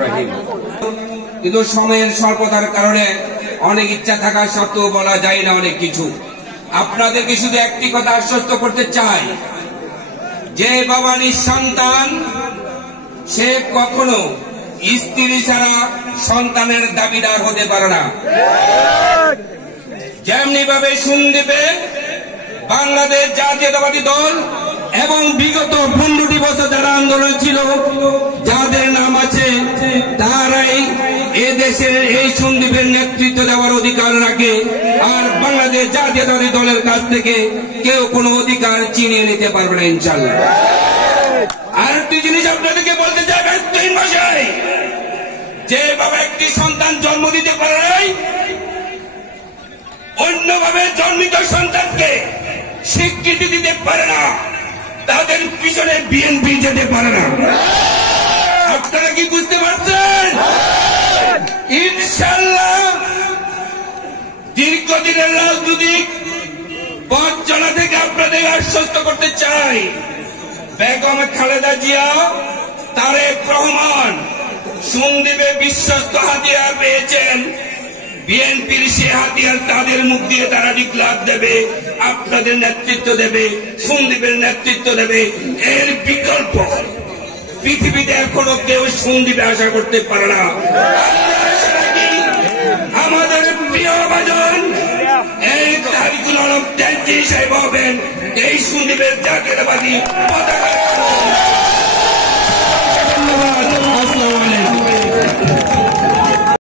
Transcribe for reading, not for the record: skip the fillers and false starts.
রহমানির রহিম। কিন্তু সময়ের স্বল্পতার কারণে অনেক ইচ্ছা থাকা সত্ত্বেও বলা যায় না অনেক কিছু। আপনাদেরকে শুধু একটি কথা আশ্বস্ত করতে চাই যে বাবা নিঃসন্তান সে কখনো স্ত্রী ছাড়া সন্তানের দাবিদার হতে পারে না। যেমনি ভাবে সন্দ্বীপে বাংলাদেশ জাতীয়তাবাদী দল এবং বিগত 15টি বছর যারা আন্দোলন ছিল যাদের নাম আছে তারাই এদেশের এই সন্দ্বীপের নেতৃত্ব দেওয়ার অধিকার রাখে। আর বাংলাদেশ জাতীয়তাবাদী দলের কাছ থেকে কেউ কোনো অধিকার চিনিয়ে নিতে পারবে না ইনশাআল্লাহ। আর একটি জিনিস আপনাদেরকে বলতে চাই ভাষায়, যে বাবা একটি সন্তান জন্ম দিতে পারে নাই অন্যভাবে জন্মিত সন্তানকে স্বীকৃতি দিতে পারে না, তাদের পিছনে বিএনপি যেতে পারে না। আপনারা কি বুঝতে পারছেন? ইনশাআল্লাহ দীর্ঘদিনের রাজনৈতিক পথ চলা থেকে আপনাদের আশ্বস্ত করতে চাই, বেগম খালেদা জিয়া, তারেক রহমান সন্দ্বীপে বিশ্বস্ত হাতিয়ার পেয়েছেন। বিএনপির সে হাতিয়ার তাদের মুখ দিয়ে তারা ডিক্লার দেবে, আপনাদের নেতৃত্ব দেবে, সন্দ্বীপের নেতৃত্ব দেবে। এর বিকল্প পৃথিবীতে এখনো কেউ সন্দ্বীপে আশা করতে পারে না। আমাদের প্রিয় ভাজন এই তারিকুল আলম টেনজি সাহেব হবেন এই সন্দ্বীপের জাতীয়তাবাদী পতাকা।